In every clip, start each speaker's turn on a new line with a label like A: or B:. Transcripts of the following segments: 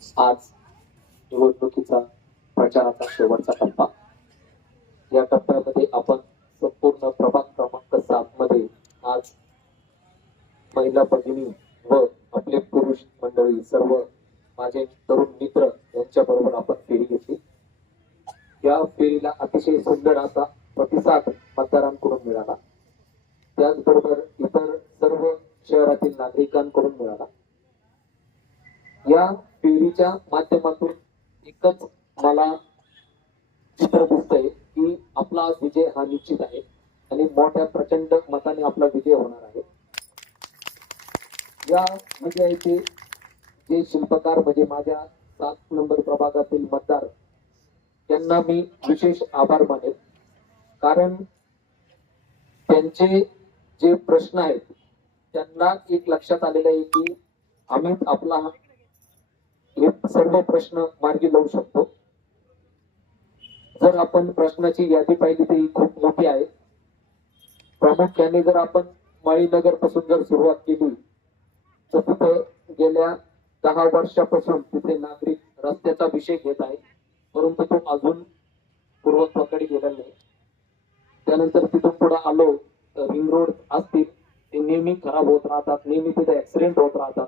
A: आज निवडणुकीचा प्रचाराचा शेवटचा टप्पा. या टप्प्यामध्ये आपण संपूर्ण प्रभाग क्रमांक सात मध्ये आज महिला भगिनी व आपले पुरुष मंडळी सर्व माझे तरुण मित्र यांच्या बरोबर आपण फेरी घेतली. या फेरीला अतिशय सुंदर असा प्रतिसाद मतदारांकडून मिळाला. त्याचबरोबर इतर सर्व शहरातील नागरिकांकडून मिळाला. या टीव्हीच्या माध्यमातून एकच मला चित्र दिसतंय की आपला विजय हा निश्चित आहे आणि मोठ्या प्रचंड मताने आपला विजय होणार आहे. या विजयाचे जे शिल्पकार म्हणजे माझ्या सात नंबर प्रभागातील मतदार त्यांना मी विशेष आभार मानेल कारण त्यांचे जे प्रश्न आहेत त्यांना एक लक्षात आलेलं आहे की आम्ही आपला सर्व प्रश्न मार्गी लावू शकतो. जर आपण प्रश्नाची यादी पाहिली तर ही खूप मोठी आहे. प्रामुख्याने जर आपण माळीनगरपासून जर सुरुवात केली तर तिथं गेल्या दहा वर्षापासून तिथे नागरिक रस्त्याचा विषय घेत आहे परंतु तो अजून पूर्वत्वाकडे गेला नाही. त्यानंतर तिथून पुढे आलो तर रिंग रोड असतील ते नेहमी खराब होत राहतात नेहमी तिथे ऍक्सिडेंट होत राहतात.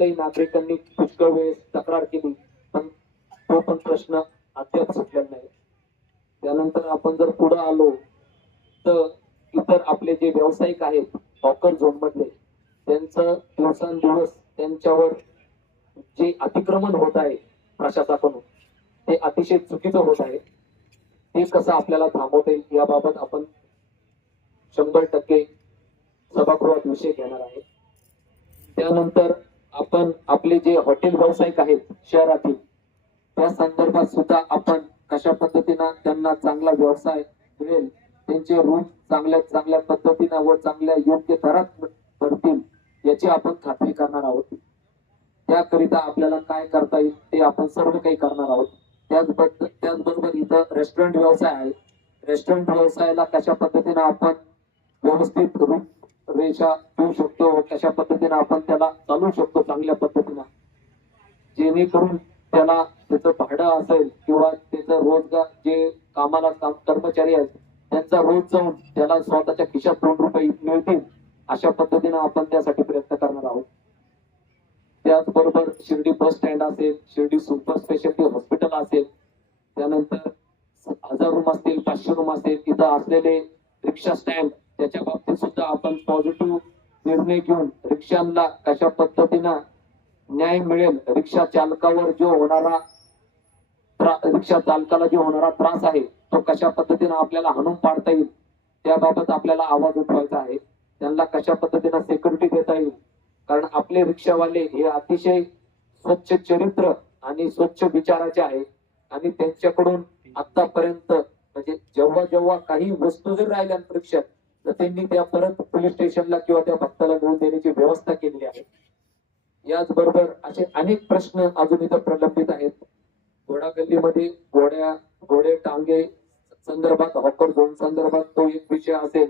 A: त्याबद्दलही नागरिकांनी पुष्कळ वेळेस तक्रार केली. पण तो पण प्रश्न अद्याप सुटलेला नाही. त्यानंतर आपण जर पुढे आलो तर इतर आपले जे व्यावसायिक आहेत हॉकर झोन मधले त्यांचं दिवसांदिवस त्यांच्यावर जे अतिक्रमण होत आहे प्रशासनाकडून ते अतिशय चुकीचं होत आहे. ते कसं आपल्याला थांबवता येईल याबाबत आपण शंभर टक्के सभागृहात विषय घेणार आहे. त्यानंतर आपण आपले जे हॉटेल व्यावसायिक आहेत शहरातील त्या संदर्भात सुद्धा आपण कशा पद्धतीनं त्यांना चांगला व्यवसाय मिळेल त्यांचे रूम चांगल्या चांगल्या पद्धतीनं व चांगल्या योग्य दरात पडतील याची आपण खात्री करणार आहोत. त्याकरिता आपल्याला काय करता येईल ते आपण सर्व काही करणार आहोत. त्याचबद्दल त्याचबरोबर इथं रेस्टॉरंट व्यवसाय आहे. रेस्टॉरंट व्यवसायाला कशा पद्धतीनं आपण व्यवस्थित रूम रेषा होऊ शकतो व कशा पद्धतीनं आपण त्याला चालू शकतो चांगल्या पद्धतीनं. जेणेकरून त्याला त्याचं भाडं असेल किंवा त्याचं रोजगार जे कामाला काम कर्मचारी आहेत त्यांचा रोज जाऊन त्याला स्वतःच्या खिशात दोन रुपये मिळतील अशा पद्धतीनं आपण त्यासाठी प्रयत्न करणार आहोत. त्याचबरोबर शिर्डी बस स्टँड असेल शिर्डी सुपर स्पेशालिटी हॉस्पिटल असेल त्यानंतर हजार रूम असतील पाचशे रूम असतील तिथं असलेले रिक्षा स्टँड त्याच्या बाबतीत सुद्धा आपण पॉझिटिव्ह निर्णय घेऊन रिक्षांना कशा पद्धतीनं न्याय मिळेल रिक्षा चालकावर जो होणारा रिक्षा चालकाला जो होणारा त्रास आहे तो कशा पद्धतीनं आपल्याला हाणून पाडता येईल त्याबाबत आपल्याला आवाज उठवायचा आहे. त्यांना कशा पद्धतीनं सेक्युरिटी देता येईल? कारण आपले रिक्षावाले हे अतिशय स्वच्छ चरित्र आणि स्वच्छ विचाराचे आहे. आणि त्यांच्याकडून आतापर्यंत म्हणजे जेव्हा जेव्हा काही वस्तू जर राहिल्या रिक्षात तर त्यांनी त्या परत पोलीस स्टेशनला किंवा त्या भक्ताला नेऊन देण्याची व्यवस्था केलेली आहे. याचबरोबर असे अनेक प्रश्न अजून इथं प्रलंबित आहेत. घोडा गल्लीमध्ये घोड्या घोडे टांगे संदर्भात हॉकर झोन संदर्भात तो एक विषय असेल.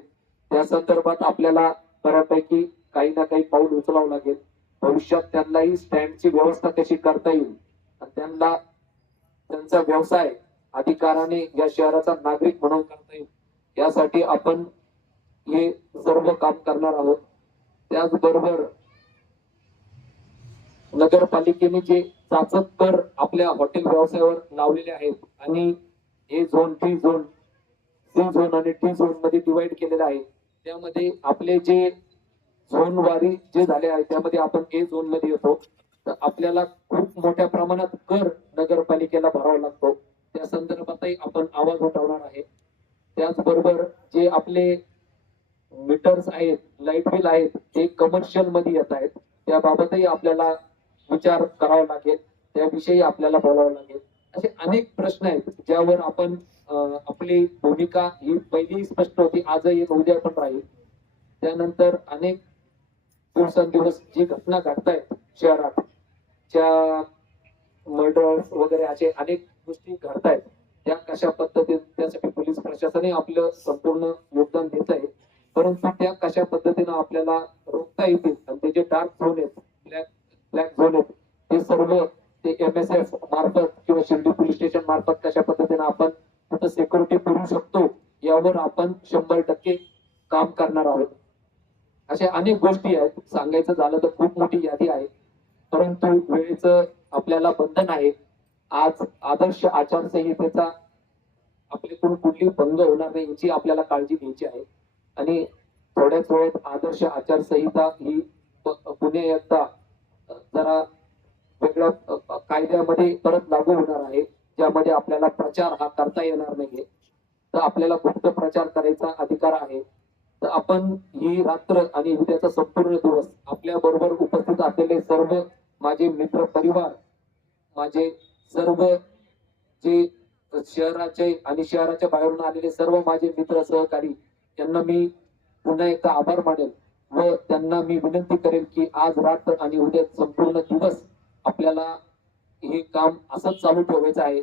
A: त्या संदर्भात आपल्याला बऱ्यापैकी काही ना काही पाऊल उचलावं लागेल. भविष्यात त्यांनाही स्टँडची व्यवस्था कशी करता येईल? त्यांना त्यांचा व्यवसाय अधिकाराने या शहराचा नागरिक म्हणून करता येईल. यासाठी आपण हे सर्व काम करणार आहोत. त्याचबरोबर नगरपालिकेने जे चाचक कर आपल्या हॉटेल व्यवसायावर लावलेले आहेत आणि A zone T zone C zone आणि टी झोनमध्ये डिवाइड केलेलं आहे. त्यामध्ये आपले जे झोन वारी जे झाले आहे त्यामध्ये आपण ए झोनमध्ये येतो. तर आपल्याला खूप मोठ्या प्रमाणात कर नगरपालिकेला भरावा लागतो. त्या संदर्भातही आपण आवाज उठवणार आहे. त्याचबरोबर जे आपले मीटर्स आहेत लाइट बिल आहेत ते कमर्शियलमध्ये येत आहेत त्याबाबतही आपल्याला विचार करावा लागेल त्याविषयी आपल्याला बोलावं लागेल. असे अनेक प्रश्न आहेत ज्यावर आपण आपली भूमिका ही पहिली स्पष्ट होती आजही उद्या पण राहील. त्यानंतर अनेक दिवसेंदिवस जी घटना घडतायत शहरात ज्या मर्डर्स वगैरे असे अनेक गोष्टी घडतायत त्या कशा पद्धतीने त्यासाठी पोलीस प्रशासनही आपलं संपूर्ण योगदान देत आहे परंतु त्या कशा पद्धतीनं आपल्याला रोखता येतील. म्हणजे आणि ते जे डार्क झोन आहेत ब्लॅक ब्लॅक झोन आहेत ते सर्व मार्फत किंवा शिर्डी पोलीस स्टेशन मार्फत कशा पद्धतीने आपण तिथं सिक्युरिटी पुरवू शकतो यावर आपण शंभर टक्के काम करणार आहोत. अशा अनेक गोष्टी आहेत. सांगायचं झालं तर खूप मोठी यादी आहे. परंतु वेळेचं आपल्याला बंधन आहे. आज आदर्श आचारसंहितेचा आपल्याकडून कुठली भंग होणार नाही याची आपल्याला काळजी घ्यायची आहे. आणि थोड्याच वेळेत आदर्श आचारसंहिता ही पुणे एकदा जरा वेगळ्या कायद्यामध्ये परत लागू होणार आहे ज्यामध्ये आपल्याला प्रचार हा करता येणार नाहीये. तर आपल्याला गुप्त प्रचार करायचा अधिकार आहे. तर आपण ही रात्र आणि उद्याचा संपूर्ण दिवस आपल्या बरोबर उपस्थित असलेले सर्व माझे मित्र परिवार माझे सर्व जे शहराचे आणि शहराच्या बाहेरून आलेले सर्व माझे मित्र सहकारी त्यांना मी पुन्हा एकदा आभार मानेल व त्यांना मी विनंती करेल की आज रात्र आणि उद्या संपूर्ण दिवस आपल्याला हे काम असंच चालू ठेवायचं आहे.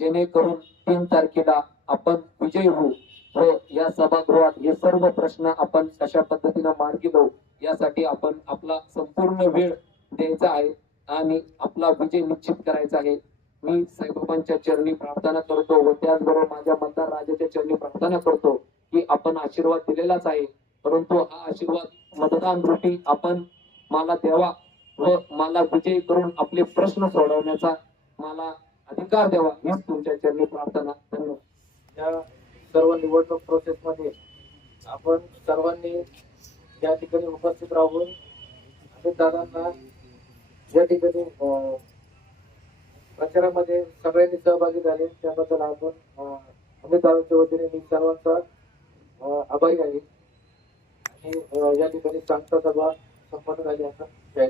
A: जेणेकरून तीन तारखेला आपण विजयी होऊ व या सभागृहात हे सर्व प्रश्न आपण कशा पद्धतीनं मार्गी लावू यासाठी आपण आपला संपूर्ण वेळ द्यायचा आहे आणि आपला विजय निश्चित करायचा आहे. मी साईबाबांच्या चरणी प्रार्थना करतो व त्याचबरोबर माझ्या मतदार राजाच्या चरणी प्रार्थना करतो. आपण आशीर्वाद दिलेलाच आहे. परंतु हा आशीर्वाद मतदान रूपी आपण मला द्यावा व मला विजयी करून आपले प्रश्न सोडवण्याचा मला अधिकार द्यावा हीच तुमच्या चरणी प्रार्थना. धन्यवाद.
B: या सर्व निवडणूक प्रोसेस मध्ये आपण सर्वांनी या ठिकाणी उपस्थित राहून अमित दादांना या ठिकाणी अं, प्रचारामध्ये सगळ्यांनी सहभागी झाले. त्याबद्दल आपण अमित दादांच्या वतीने मी सर्वांचा आभारी आहे आणि या ठिकाणी चांगला सभा संपन्न झाली असं जय